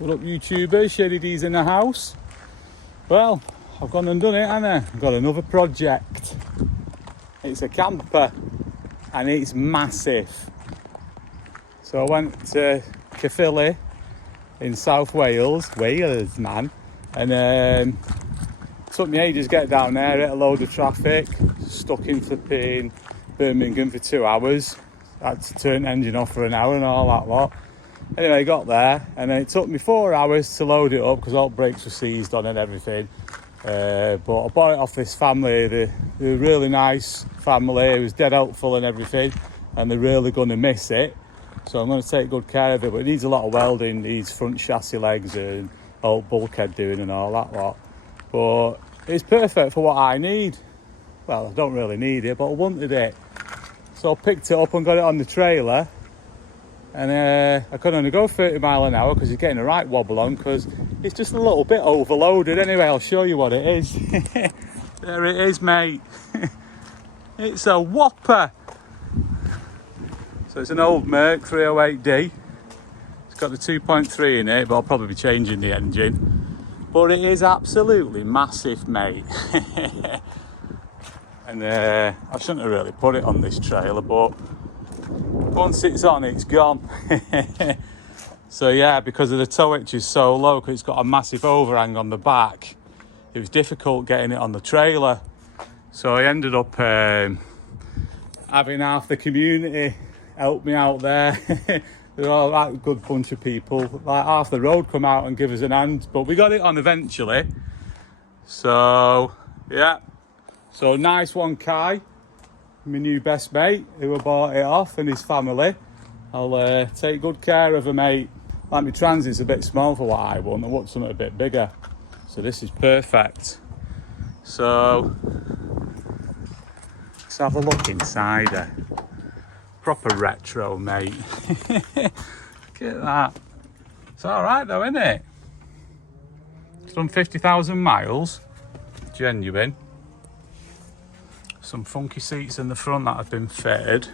What up, YouTubers? Shady D's in the house. Well, I've gone and done it, haven't I? I've got another project. It's a camper and it's massive. So I went to Caerphilly in South Wales, man, and took me ages to get down there, hit a load of traffic, stuck in flipping Birmingham for 2 hours. I had to turn the engine off for an hour and all that lot. Anyway, I got there and then it took me 4 hours to load it up because all brakes were seized on and everything. But I bought it off this family. They're a really nice family. It was dead helpful and everything, and they're really going to miss it. So I'm going to take good care of it. But it needs a lot of welding, needs front chassis legs and old bulkhead doing and all that lot. But it's perfect for what I need. Well, I don't really need it, but I wanted it. So I picked it up and got it on the trailer. And I could only go 30 mile an hour because it's getting a right wobble on because it's just a little bit overloaded. Anyway, I'll show you what it is. There it is, mate. It's a whopper. So it's an old Merc 308D. It's got the 2.3 in it, but I'll probably be changing the engine. But it is absolutely massive, mate. And I shouldn't have really put it on this trailer, but once it's on, it's gone. So yeah, because of the tow hitch is so low, because it's got a massive overhang on the back, it was difficult getting it on the trailer. So I ended up having half the community help me out there. They're all like a good bunch of people. Like half the road come out and give us an hand, but we got it on eventually. So yeah, so nice one, Kai, my new best mate who I bought it off, and his family. I'll take good care of her, mate. Like my transit's a bit small for what I want. I want something a bit bigger. So this is perfect. So let's have a look inside her. Proper retro, mate. Look at that. It's all right though, isn't it? It's done 50,000 miles. Genuine. Some funky seats in the front that have been fitted.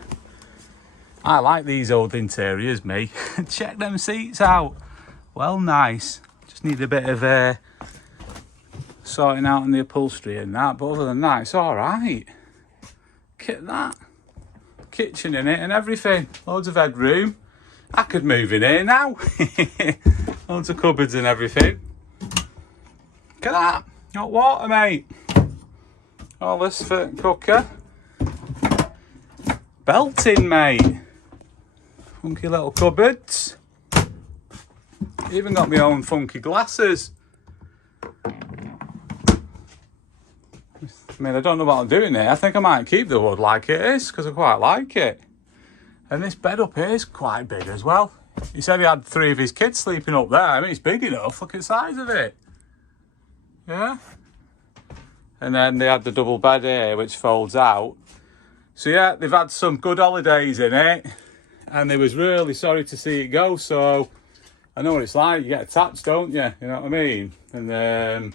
I like these old interiors, me. Check them seats out. Well, nice. Just need a bit of sorting out on the upholstery and that, but other than that, it's all right. Look at that. Kitchen in it and everything. Loads of headroom. I could move in here now. Loads of cupboards and everything. Look at that. Hot water, mate. All this for cooker. Belting, mate. Funky little cupboards. Even got my own funky glasses. I mean, I don't know what I'm doing here. I think I might keep the wood like it is because I quite like it. And this bed up here is quite big as well. He said he had 3 of his kids sleeping up there. I mean, it's big enough. Look at the size of it. Yeah. And then they had the double bed here, which folds out. So yeah, they've had some good holidays in it. And they was really sorry to see it go. So I know what it's like. You get attached, don't you? You know what I mean? And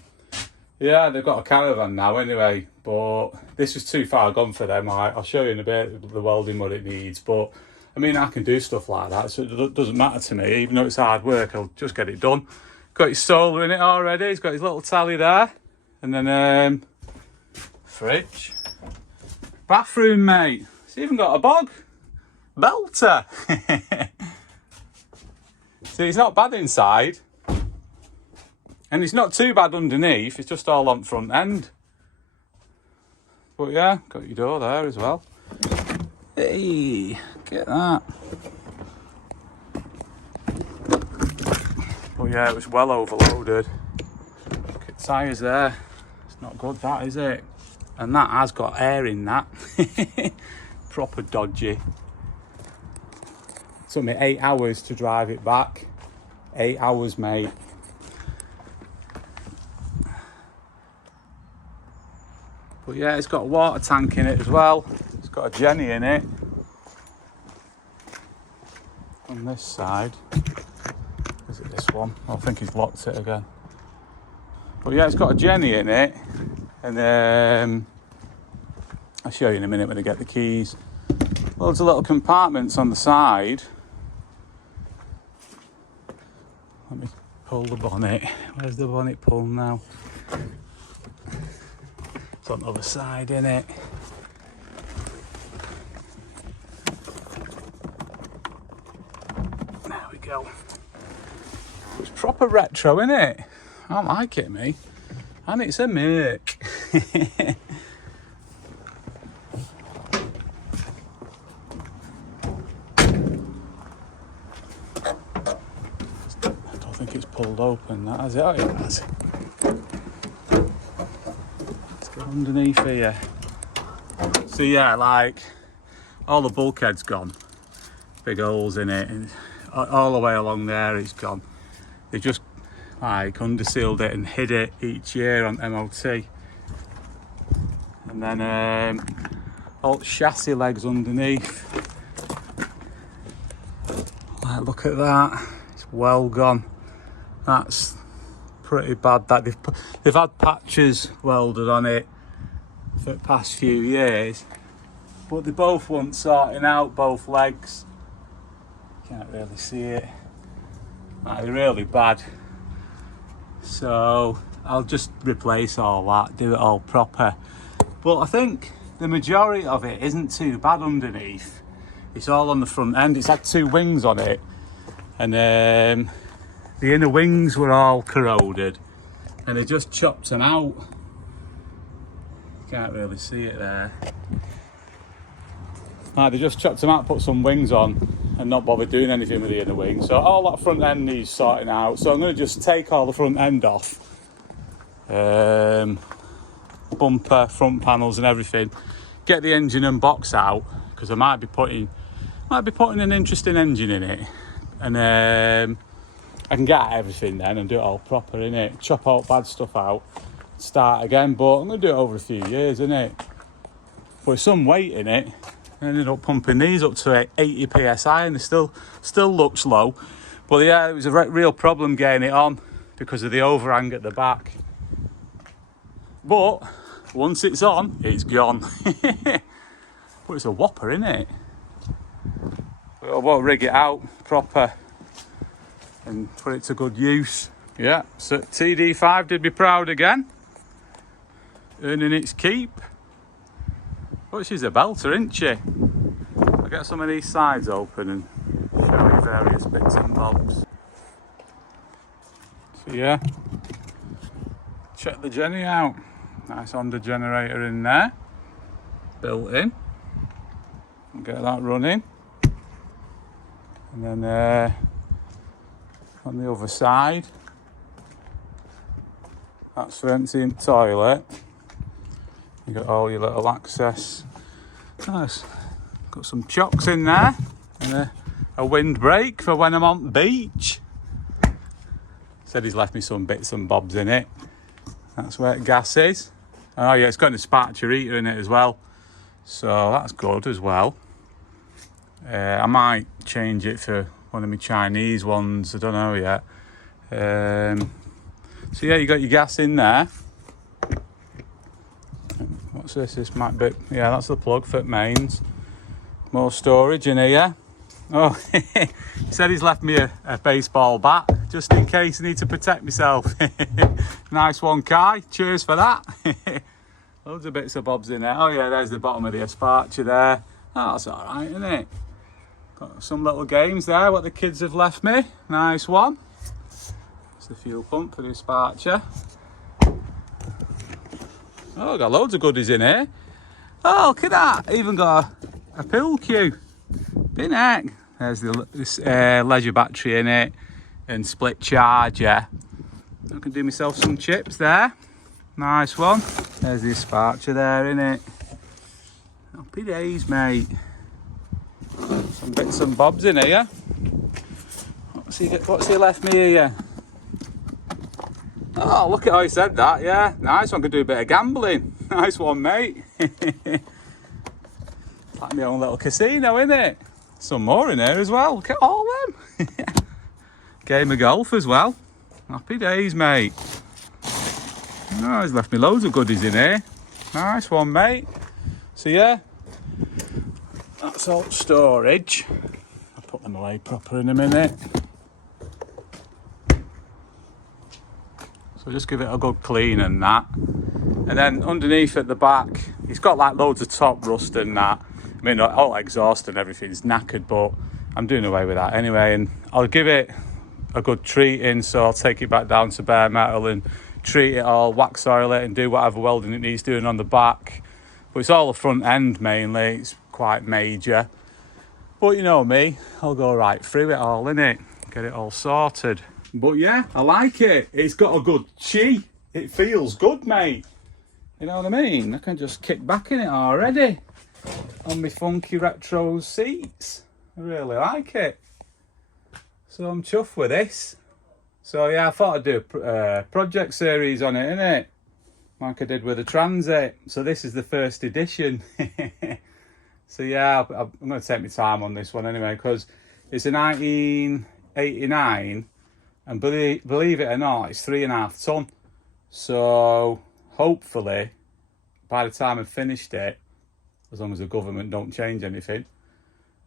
yeah, they've got a caravan now anyway. But this was too far gone for them. I'll show you in a bit the welding, what it needs. But I mean, I can do stuff like that. So it doesn't matter to me. Even though it's hard work, I'll just get it done. Got his solar in it already. He's got his little tally there. And then fridge. Bathroom, mate. It's even got a bog. Belter. See, it's not bad inside. And it's not too bad underneath. It's just all on front end. But yeah, got your door there as well. Hey, get that. But yeah, it was well overloaded. Look at the tyres there. It's not good, that, is it? And that has got air in that. Proper dodgy. Took me 8 hours to drive it back. 8 hours, mate. But yeah, it's got a water tank in it as well. It's got a Jenny in it. On this side. Is it this one? I think he's locked it again. But yeah, it's got a Jenny in it. And I'll show you in a minute when I get the keys. Loads of little compartments on the side. Let me Pull the bonnet. Where's the bonnet pull now? It's on the other side, innit? There we go. It's proper retro, innit? I like it, me. And it's a make. I don't think it's pulled open, that has it? Oh, it has. Let's go underneath here. So yeah, like, all the bulkhead's gone. Big holes in it. And all the way along there it's gone. They just like undersealed it and hid it each year on MOT. And then all chassis legs underneath. Like, look at that. It's well gone. That's pretty bad. That they've had patches welded on it for the past few years, but they both want sorting out, both legs. Can't really see it. Like, they're really bad. So I'll just replace all that, do it all proper. But I think the majority of it isn't too bad underneath. It's all on the front end. It's had 2 wings on it, and the inner wings were all corroded, and they just chopped them out. Can't really see it there. Like, they just chopped them out, put some wings on, and not bother doing anything with the inner wing. So all that front end needs sorting out. So I'm going to just take all the front end off. Bumper, front panels and everything. Get the engine and box out, because I might be putting an interesting engine in it. And I can get at everything then and do it all proper, innit? Chop all bad stuff out, start again. But I'm going to do it over a few years, innit? Put some weight in it. I ended up pumping these up to 80 psi, and it still looks low. But yeah, it was a real problem getting it on because of the overhang at the back. But once it's on, it's gone. But it's a whopper, isn't it? But I'll rig it out proper and put it to good use. Yeah, so TD5 did me proud again, earning its keep. Oh, she's a belter, isn't she? I'll get some of these sides open and show you various bits and bobs. So yeah, check the Jenny out. Nice Honda generator in there, built in. I'll get that running. And then on the other side, that's for emptying the toilet. You got all your little access. Nice. Got some chocks in there, and a windbreak for when I'm on the beach. Said he's left me some bits and bobs in it. That's where gas is. Oh yeah, it's got a dispatcher heater in it as well, so that's good as well. I might change it for one of my Chinese ones, I don't know yet. So yeah, you got your gas in there. What's this? This might be, yeah, that's the plug for mains. More storage in here. Oh, he said he's left me a baseball bat just in case I need to protect myself. Nice one, Kai. Cheers for that. Loads of bits of bobs in there. Oh yeah, there's the bottom of the Esparcher there. Oh, that's all right, isn't it? Got some little games there, what the kids have left me. Nice one. It's the fuel pump for the Esparcher. Oh, got loads of goodies in here. Oh, look at that. Even got a pill cue. Bin heck. There's this leisure battery in it and split charger. I can do myself some chips there. Nice one. There's the Esparcher there, innit? Happy days, mate. Some bits and bobs in here. What's he left me here? Oh, look at how he said that, yeah. Nice one, could do a bit of gambling. Nice one, mate. Like my own little casino, innit? Some more in here as well. Look at all them. Game of golf as well. Happy days, mate. Oh, he's left me loads of goodies in here. Nice one, mate. So yeah, that's all storage. I'll put them away proper in a minute. So just give it a good clean and that. And then underneath at the back, it's got like loads of top rust and that. I mean, all exhaust and everything's knackered, but I'm doing away with that anyway. And I'll give it a good treating, so I'll take it back down to bare metal and treat it all, wax oil it and do whatever welding it needs doing on the back. But it's all the front end mainly, it's quite major. But you know me, I'll go right through it all, innit? Get it all sorted. But yeah, I like it. It's got a good chi. It feels good, mate. You know what I mean? I can just kick back in it already. On my funky retro seats. I really like it. So I'm chuffed with this. So yeah, I thought I'd do a project series on it, innit? Like I did with the Transit. So this is the first edition. So yeah, I'm going to take my time on this one anyway, because it's a 1989, and believe it or not, it's 3.5 ton. So hopefully, by the time I've finished it, as long as the government don't change anything,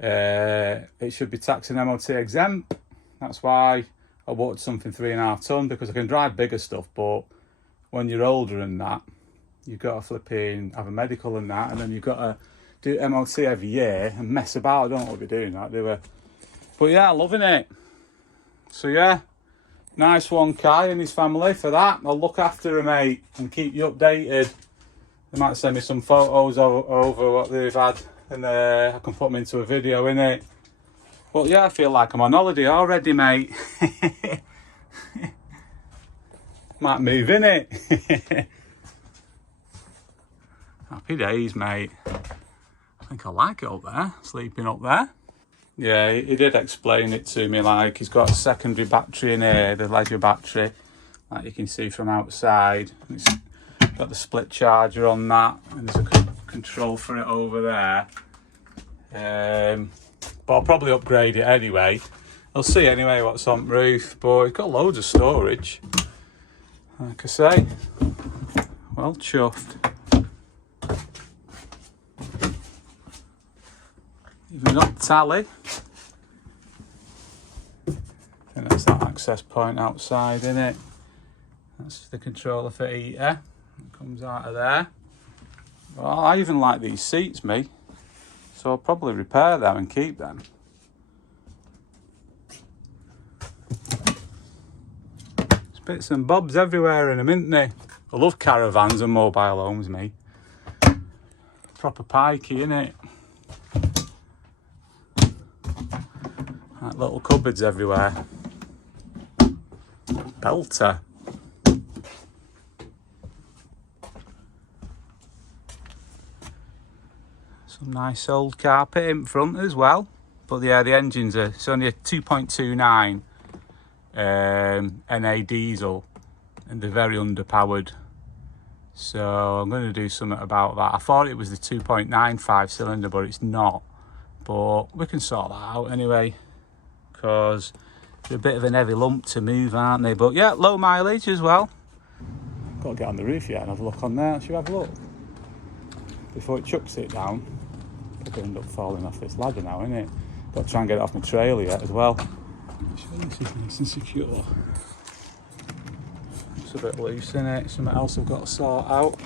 it should be tax and MOT exempt. That's why I wanted something 3.5 ton, because I can drive bigger stuff, but when you're older and that, you've got to have a medical and that, and then you've got to do MOT every year and mess about. I don't want to be doing that, do I? But yeah, loving it. So yeah, nice one, Kai and his family for that. I'll look after him, mate, and keep you updated. They might send me some photos over what they've had, and I can put them into a video, innit? But yeah, I feel like I'm on holiday already, mate. Might move, innit? Happy days, mate. I think I like it up there, sleeping up there. Yeah, he did explain it to me, like he's got a secondary battery in here, the leisure battery, like you can see from outside. It's got the split charger on that, and there's a control for it over there. But I'll probably upgrade it anyway. I'll see anyway what's on the roof, but it's got loads of storage. Like I say, well chuffed. Even got tally. And that's that access point outside, innit? That's the controller for heater. It comes out of there. Well, I even like these seats, me. So I'll probably repair them and keep them. There's bits and bobs everywhere in them, isn't there? I love caravans and mobile homes, me. Proper pikey, innit? Like little cupboards everywhere. Belter. Some nice old carpet in front as well. But yeah, the engines it's only a 2.29 NA diesel, and they're very underpowered. So I'm going to do something about that. I thought it was the 2.95 cylinder, but it's not. But we can sort that out anyway, because they're a bit of an heavy lump to move, aren't they? But yeah, low mileage as well. Got to get on the roof yet and have a look on there. Should we have a look? Before it chucks it down. Could end up falling off this ladder now, innit? Got to try and get it off my trailer yet as well. Make sure this is nice and secure. It's a bit loose, innit? Something else I've got to sort out.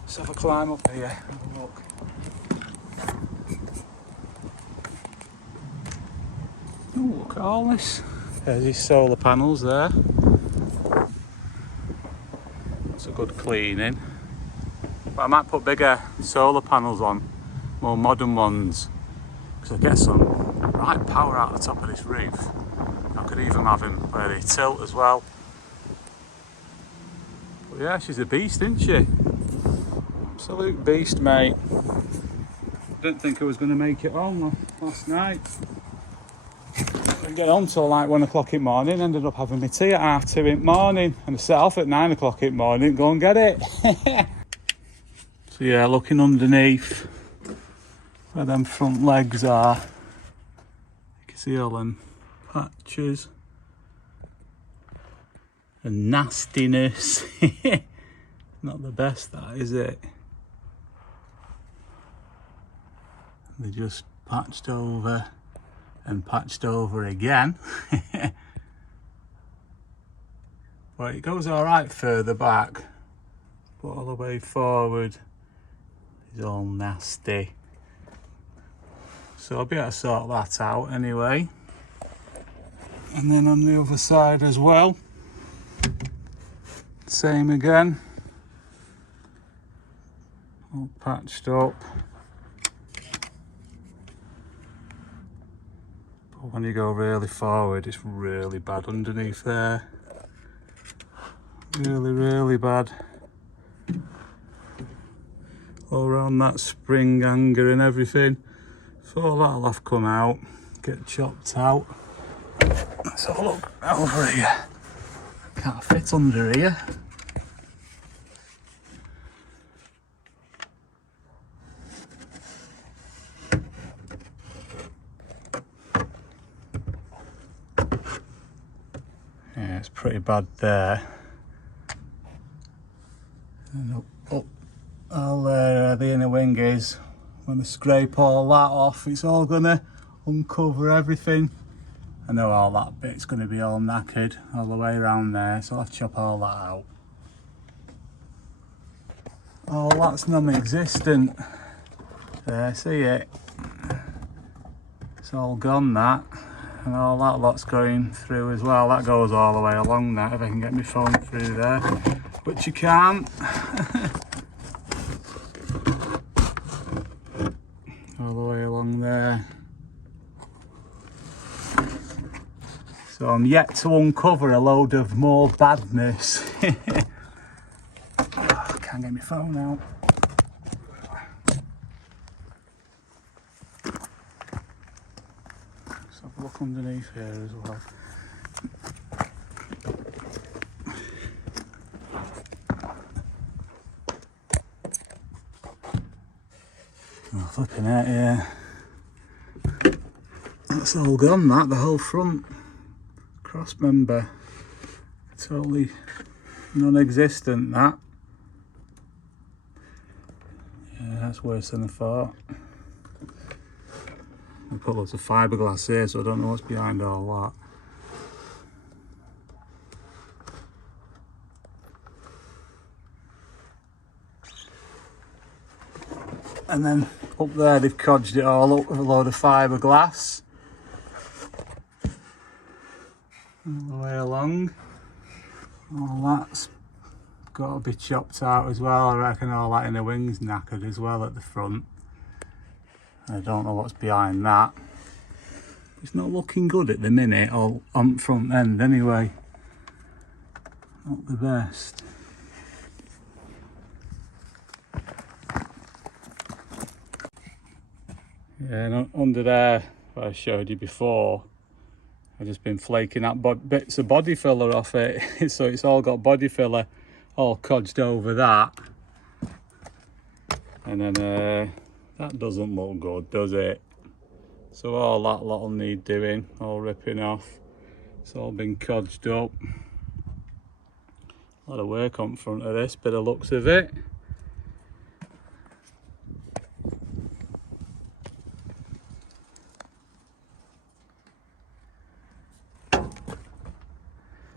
Let's have a climb up here. Have a look. Oh, look at all this. There's these solar panels there. That's a good cleaning. But I might put bigger solar panels on, more modern ones, because I get some right power out the top of this roof. I could even have them where they tilt as well. But yeah, she's a beast, isn't she? Absolute beast, mate. Didn't think I was going to make it home last night. Didn't get on till like 1 o'clock in the morning. Ended up having my tea at 2:30 in the morning, and I set off at 9 o'clock in the morning. Go and get it. So yeah, looking underneath where them front legs are, you can see all them patches and nastiness. Not the best, that is it? They just patched over and patched over again. But it goes all right further back, but all the way forward is all nasty. So I'll be able to sort that out anyway. And then on the other side as well, same again, all patched up. But when you go really forward, it's really bad underneath there. Really bad. All around that spring hanger and everything. So that'll have come out, get chopped out. Let's have a look over here. Can't fit under here. Yeah, it's pretty bad there. And up all there, the inner wing is. When I scrape all that off, it's all gonna uncover everything. I know all that bit's gonna be all knackered all the way around there, so I'll have to chop all that out. Oh, that's non-existent. There, see it? It's all gone, that. And all that lot's going through as well. That goes all the way along that, if I can get my phone through there, which you can't. All the way along there. So I'm yet to uncover a load of more badness. I can't get my phone out. Let's have a look underneath here as well. Oh, flipping out, yeah. That's all gone, that, the whole front cross member. Totally non-existent, that. Yeah, that's worse than I thought. I put loads of fiberglass here, so I don't know what's behind all that. And then up there they've codged it all up with a load of fiberglass. All the way along. All that's got to be chopped out as well. I reckon all that inner wing's knackered as well at the front. I don't know what's behind that. It's not looking good at the minute, or on front end anyway. Not the best. Yeah, and under there, where I showed you before, I've just been flaking out bits of body filler off it. So it's all got body filler all codged over that. And then that doesn't look good, does it? So all that lot will need doing, all ripping off. It's all been codged up. A lot of work on front of this, bit of looks of it.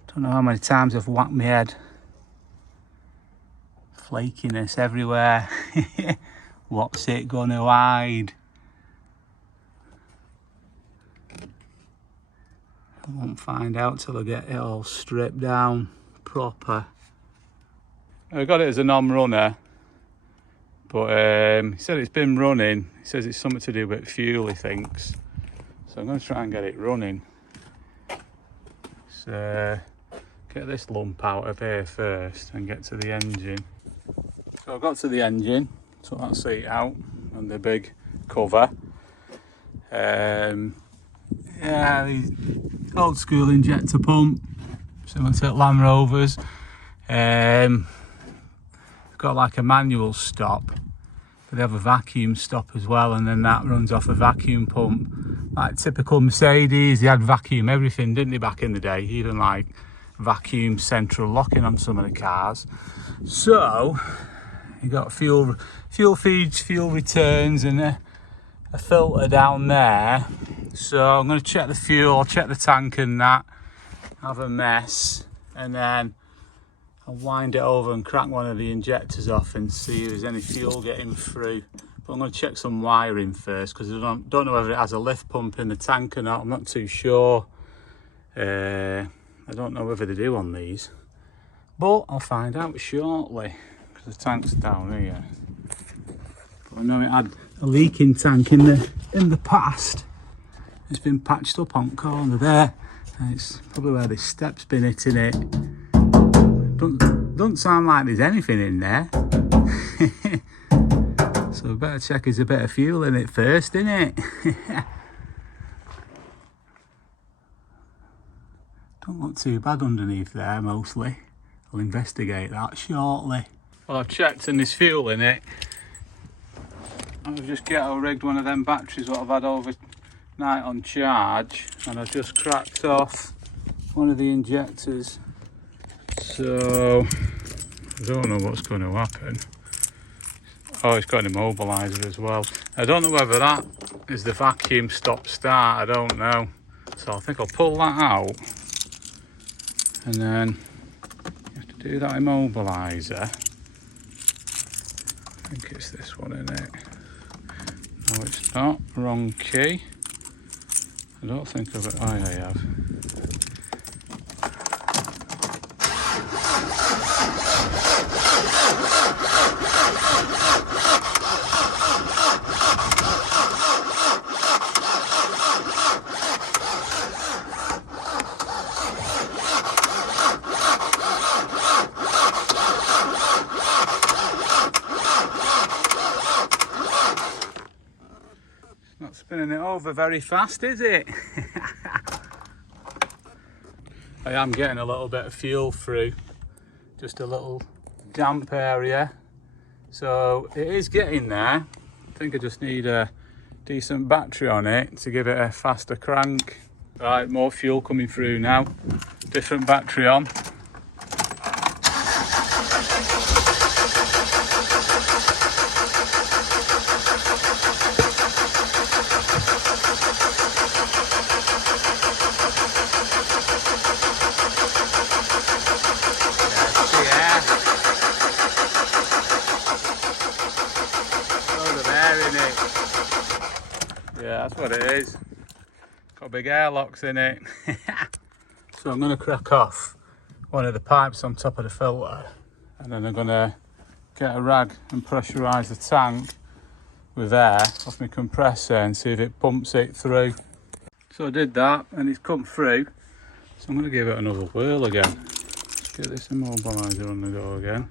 Don't know how many times I've whacked my head. Flakiness everywhere. What's it gonna hide? I won't find out till I get it all stripped down proper. I got it as a non-runner, but he said it's been running. He says it's something to do with fuel, he thinks. So I'm going to try and get it running. So get this lump out of here first and get to the engine. So I got to the engine, took that seat out and the big cover. Yeah, the old school injector pump, similar to Land Rovers. Got like a manual stop, but they have a vacuum stop as well, and then that runs off a vacuum pump. Like typical Mercedes, they had vacuum everything, didn't they, back in the day? Even like vacuum central locking on some of the cars. So you got fuel feeds, fuel returns, and a filter down there. So I'm going to check the fuel, check the tank and that, have a mess, and then I'll wind it over and crack one of the injectors off and see if there's any fuel getting through. But I'm going to check some wiring first, because I don't know whether it has a lift pump in the tank or not. I'm not too sure. I don't know whether they do on these, but I'll find out shortly, because the tank's down here. But I know it had a leaking tank in the past. It's been patched up on corner there, and it's probably where this step's been hitting it. Doesn't sound like there's anything in there. So I better check there's a bit of fuel in it first, innit? Don't look too bad underneath there, mostly. I'll investigate that shortly. Well, I've checked and there's fuel in it. I've just rigged one of them batteries what I've had overnight on charge, and I've just cracked off one of the injectors. So I don't know what's going to happen. Oh, it's got an immobiliser as well. I don't know whether that is the vacuum stop start, I don't know. So I think I'll pull that out, and then you have to do that immobiliser. I think it's this one, isn't it? No, it's not. Wrong key. I don't think I've... Oh, yeah, I have. Not spinning it over very fast, is it? I am getting a little bit of fuel through, just a little damp area, so it is getting there. I think I just need a decent battery on it to give it a faster crank. Right, more fuel coming through now, different battery on. Yeah, that's what it is. Got big airlocks in it. So I'm going to crack off one of the pipes on top of the filter, and then I'm going to get a rag and pressurise the tank with air off my compressor and see if it pumps it through. So I did that and it's come through. So I'm going to give it another whirl again. Let's get this immobiliser on the go again.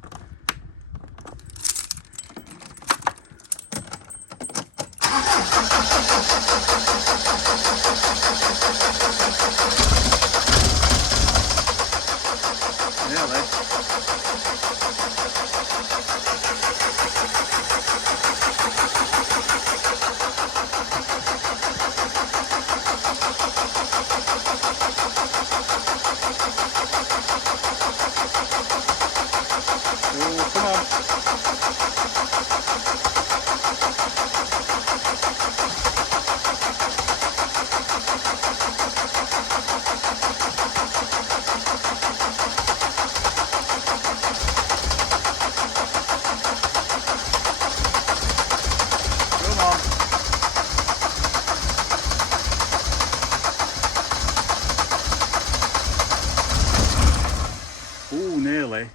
Ooh, nearly.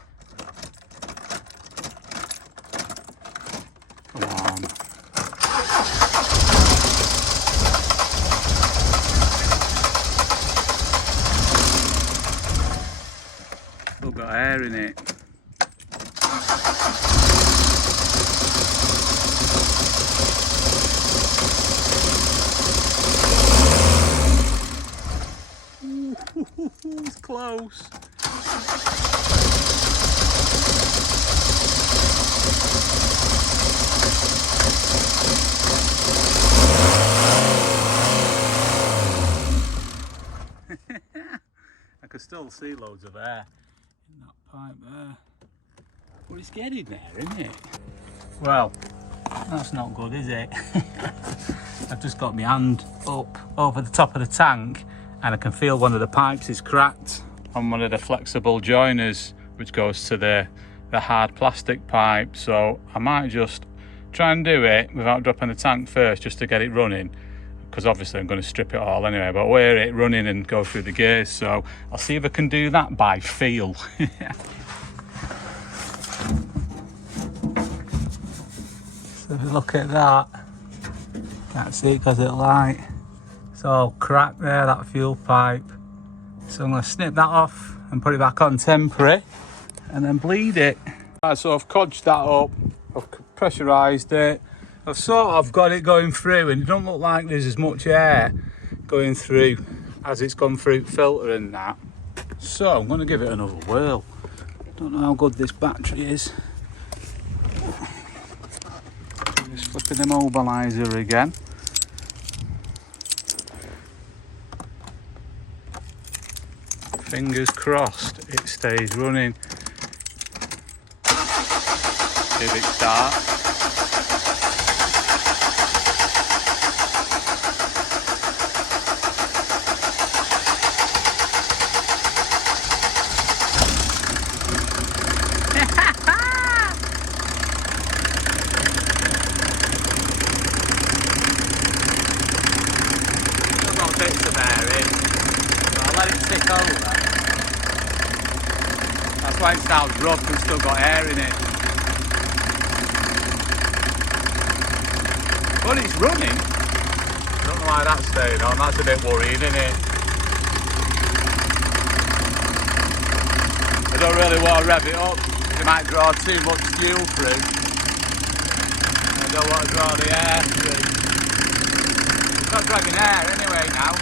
Come on. Still got air in it. It's close. I could still see loads of air in that pipe there. But it's getting there, isn't it? Well, that's not good, is it? I've just got my hand up over the top of the tank and I can feel one of the pipes is cracked on one of the flexible joiners which goes to the hard plastic pipe. So I might just try and do it without dropping the tank first, just to get it running, because obviously I'm going to strip it all anyway, but wear it running and go through the gears. So I'll see if I can do that by feel. So if you look at that, can't see it because it's light. It's all cracked there, that fuel pipe. So I'm going to snip that off and put it back on temporary and then bleed it. Right, so I've codged that up, I've pressurised it, I've sort of got it going through, and it doesn't look like there's as much air going through as it's gone through filter and that. So I'm going to give it another whirl. Don't know how good this battery is. Just flipping the mobiliser again. Fingers crossed it stays running. If it starts. Still got bits of air in, so I'll let it tick over. That's why it sounds rough, because it's still got air in it. But it's running. I don't know why that's staying on, that's a bit worrying, isn't it? I don't really want to rev it up, it might draw too much fuel through. I don't want to draw the air through. It's not dragging air anyway now.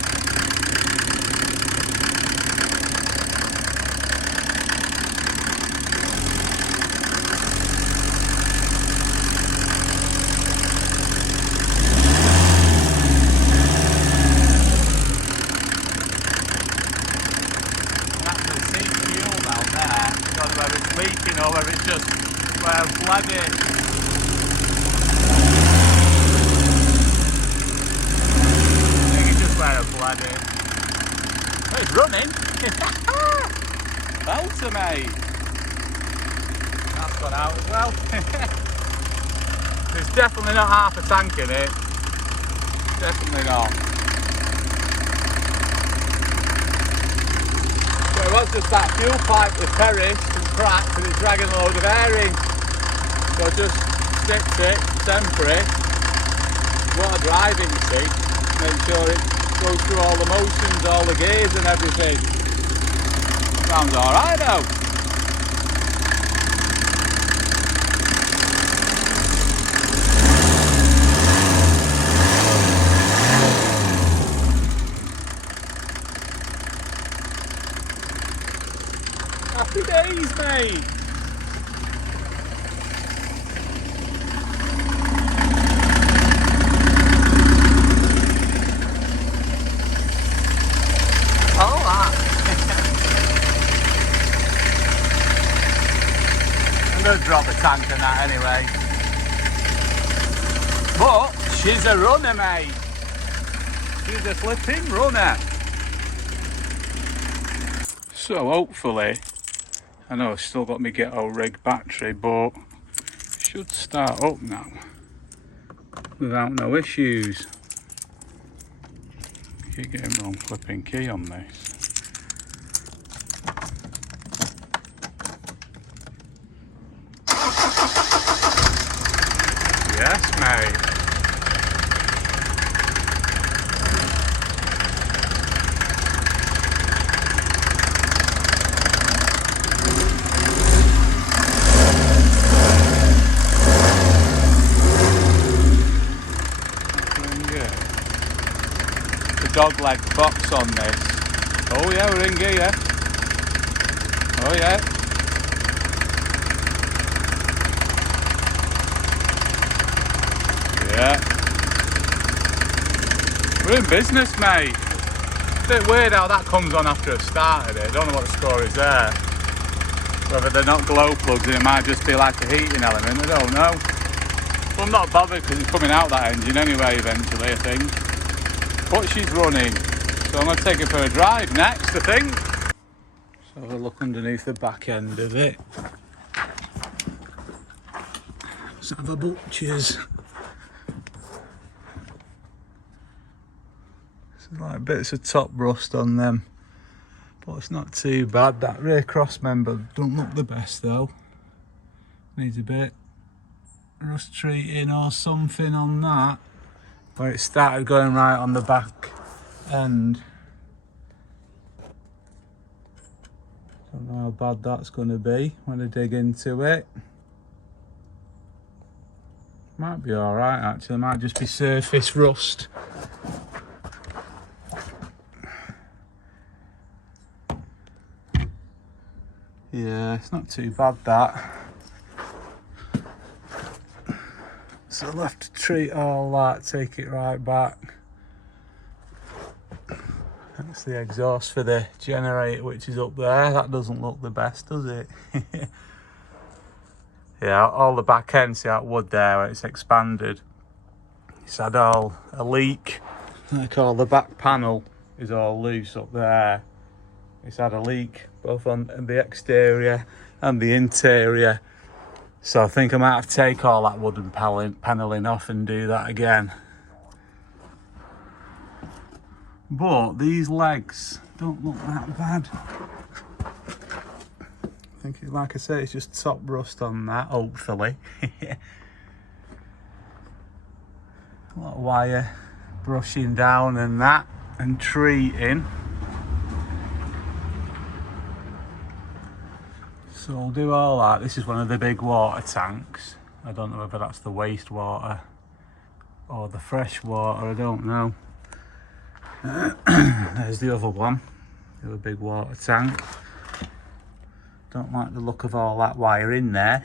Whether it's leaking or whether it's just where I've bled it. I think it's just where I've bled it. Oh, it's running. Belter, mate. That's gone out as well. There's definitely not half a tank in it. Definitely not. So it was just that fuel pipe that perished and cracked, and it's dragging a load of air in. So I just snipped it, temporary. What a driving, you see. Make sure it goes through all the motions, all the gears and everything. Sounds alright though. Happy days, mate. Oh, that. I'm going to drop the tank in that anyway. But she's a runner, mate. She's a flipping runner. So hopefully, I know I've still got my ghetto rig battery, but it should start up now without no issues. Keep getting wrong flipping key on this. Yes, mate. Dog leg box on this. Oh yeah, we're in gear. Oh yeah. Yeah. We're in business, mate. It's a bit weird how that comes on after I've started it. I don't know what the score is there. Whether they're not glow plugs and it might just be like a heating element, I don't know. But I'm not bothered because it's coming out that engine anyway eventually, I think. But she's running, so I'm going to take her for a drive next, I think. So have a look underneath the back end of it. Let's have a butcher's. There's like bits of top rust on them, but it's not too bad. That rear cross member don't look the best though. Needs a bit rust treating or something on that, where it started going right on the back end. Don't know how bad that's going to be when I dig into it. Might be alright actually, might just be surface rust. Yeah, it's not too bad that. So I'll have to treat all that, take it right back. That's the exhaust for the generator, which is up there. That doesn't look the best, does it? Yeah, all the back end, see that wood there where it's expanded. It's had all a leak. Like all the back panel is all loose up there. It's had a leak both on the exterior and the interior. So I think I might have to take all that wooden panelling off and do that again. But these legs don't look that bad. I think, like I say, it's just top rust on that, hopefully. A lot of wire brushing down and that, and treating. So I'll do all that. This is one of the big water tanks. I don't know whether that's the wastewater or the fresh water, I don't know. There's the other one, the other big water tank. Don't like the look of all that wire in there.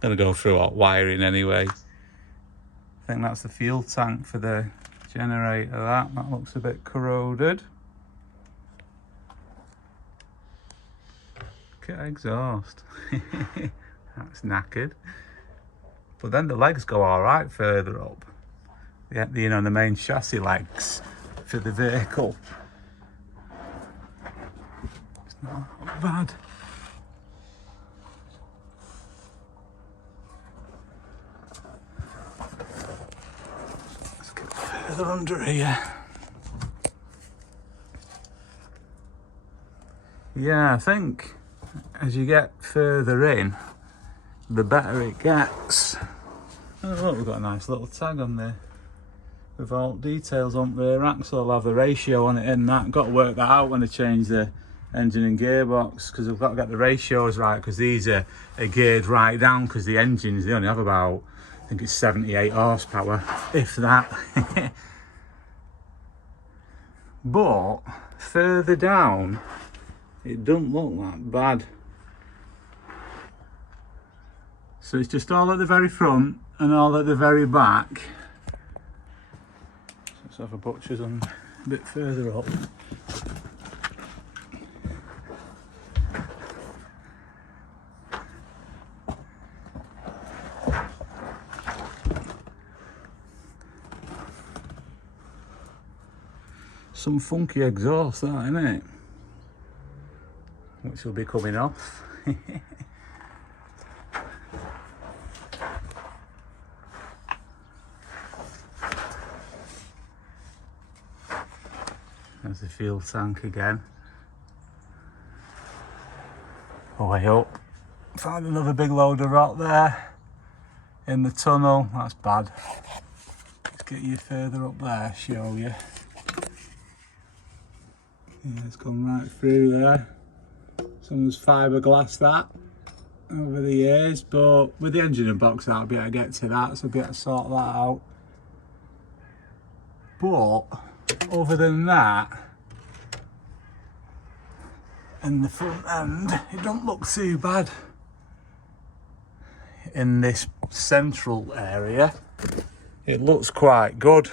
Gonna go through all wiring anyway. I think that's the fuel tank for the generator. That looks a bit corroded. Look at exhaust. That's knackered. But then the legs go all right further up. Yeah, you know, the main chassis legs for the vehicle. It's not bad. Let's get further under here. Yeah, I think as you get further in, the better it gets. Oh look, we've got a nice little tag on there with all details on the rear axle. I'll have the ratio on it and that. Got to work that out when I change the engine and gearbox, because I've got to get the ratios right, because these are geared right down, because the engines, they only have about, I think it's 78 horsepower, if that. But further down, it doesn't look that bad. So it's just all at the very front and all at the very back. Let's have a butcher's on a bit further up. Some funky exhaust, that, isn't it? Which will be coming off. There's the fuel tank again. Way up. Found another big load of rock there in the tunnel. That's bad. Let's get you further up there, show you. Yeah, it's gone right through there. Someone's fiberglass that over the years, but with the engine and box I'll be able to get to that, so I'll be able to sort that out. But other than that, in the front end, it don't look too bad. In this central area, it looks quite good.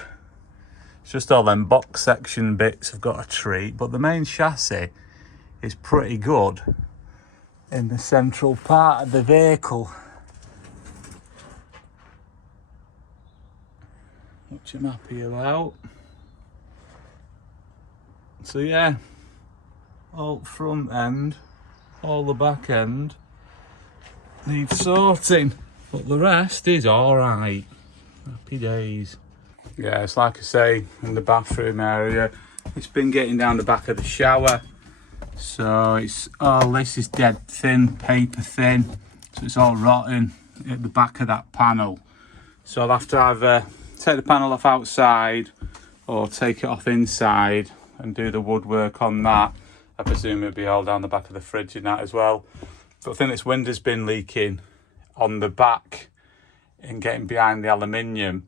It's just all them box section bits have got a treat, but the main chassis is pretty good in the central part of the vehicle, which I'm happy about. So yeah, all front end, all the back end needs sorting, but the rest is all right. Happy days. Yeah, it's like I say, in the bathroom area, it's been getting down the back of the shower. So it's, all this is dead thin, paper thin, so it's all rotting at the back of that panel. So I'll have to either take the panel off outside or take it off inside and do the woodwork on that. I presume it'll be all down the back of the fridge and that as well. But I think this window's been leaking on the back and getting behind the aluminium.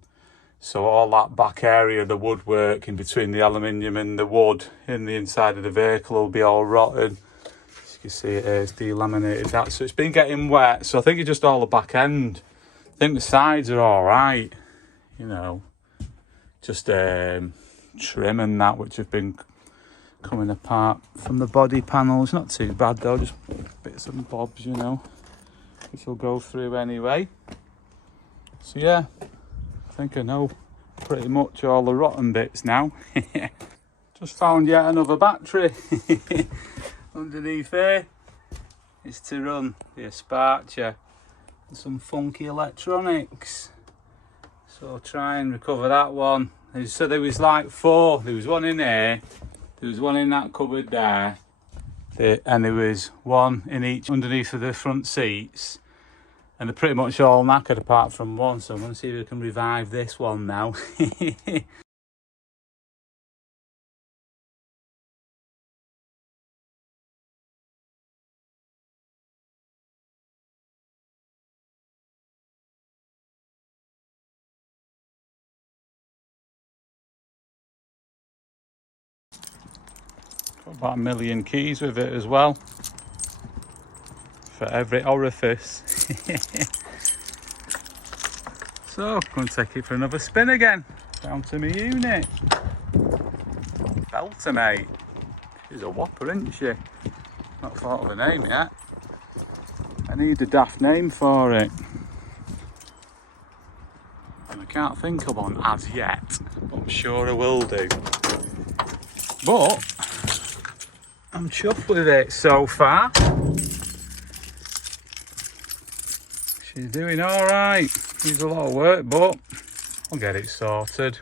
So all that back area of the woodwork in between the aluminium and the wood in the inside of the vehicle will be all rotten. As you can see, it's delaminated that. So it's been getting wet. So I think it's just all the back end. I think the sides are all right, you know, just trim and that, which have been coming apart from the body panels. Not too bad though, just bits and bobs, you know, which will go through anyway. So yeah, I think I know pretty much all the rotten bits now. Just found yet another battery underneath here. It's to run the Sparcher and some funky electronics. So I'll try and recover that one. So there was like 4. There was one in here, there was one in that cupboard there, and there was one in each underneath of the front seats. And they're pretty much all knackered apart from one, so I'm going to see if we can revive this one now. Got about 1 million keys with it as well, for every orifice. So I'm going to take it for another spin again, down to my unit. Belter, mate. She's a whopper, isn't she? Not thought of a name yet. I need a daft name for it, and I can't think of one as yet, but I'm sure I will do. But I'm chuffed with it so far. She's doing all right. Needs a lot of work, but I'll get it sorted.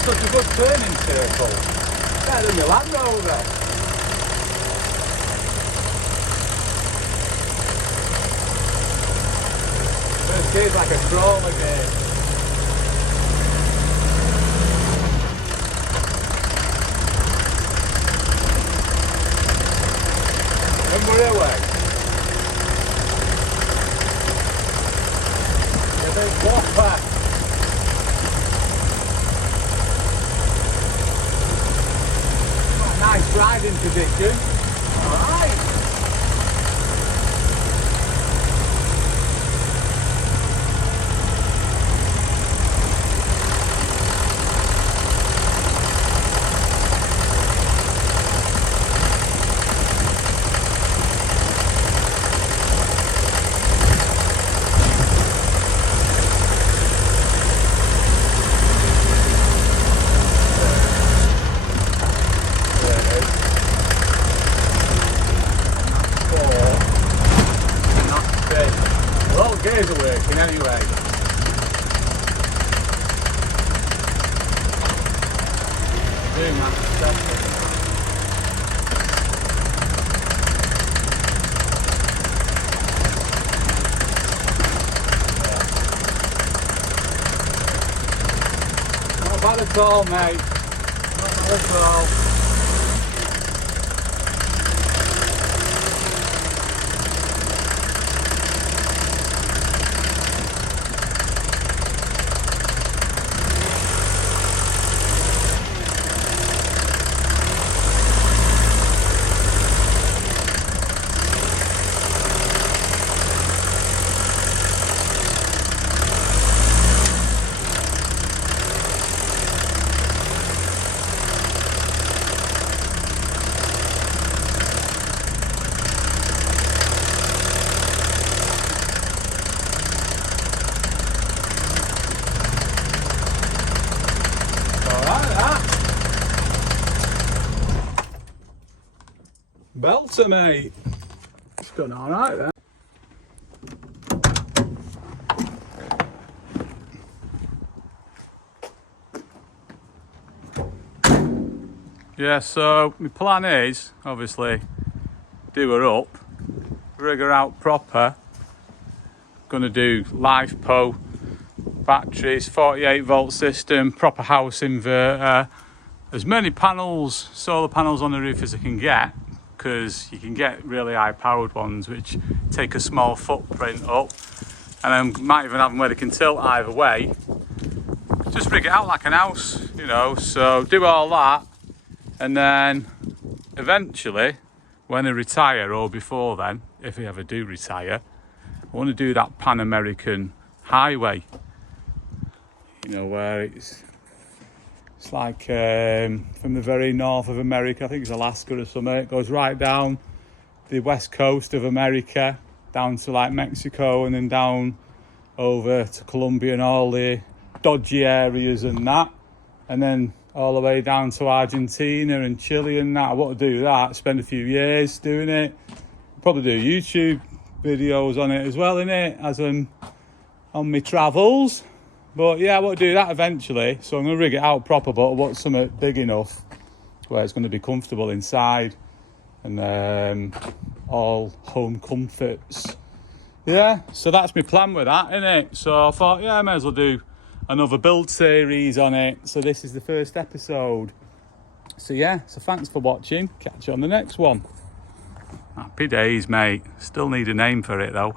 Such a good turning circle. Better than your Land Rover. First gear's like a crawler gear. a big whopper. Quite a nice riding position. Alright. Gears are working anyway. Doing that. Not bad at all, mate. Not bad at all. Belter, mate. It's done all right then. Yeah, so my plan is obviously do her up, rig her out proper. Gonna do LiFePo batteries, 48 volt system, proper house inverter, as many panels, solar panels on the roof as I can get, because you can get really high powered ones which take a small footprint up, and then might even have them where they can tilt either way. Just rig it out like an house, you know. So do all that, and then eventually when I retire, or before then, if I ever do retire, I want to do that Pan American highway, you know, where it's like from the very north of America, I think it's Alaska or something. It goes right down the west coast of America, down to like Mexico, and then down over to Colombia and all the dodgy areas and that, and then all the way down to Argentina and Chile and that. I want to do that, spend a few years doing it, probably do YouTube videos on it as well, innit, as I'm on my travels. But yeah, I want to do that eventually, so I'm going to rig it out proper, but I want something big enough where it's going to be comfortable inside, and all home comforts. Yeah, so that's my plan with that, innit? So I thought, yeah, I may as well do another build series on it. So this is the first episode. So yeah, so thanks for watching. Catch you on the next one. Happy days, mate. Still need a name for it though.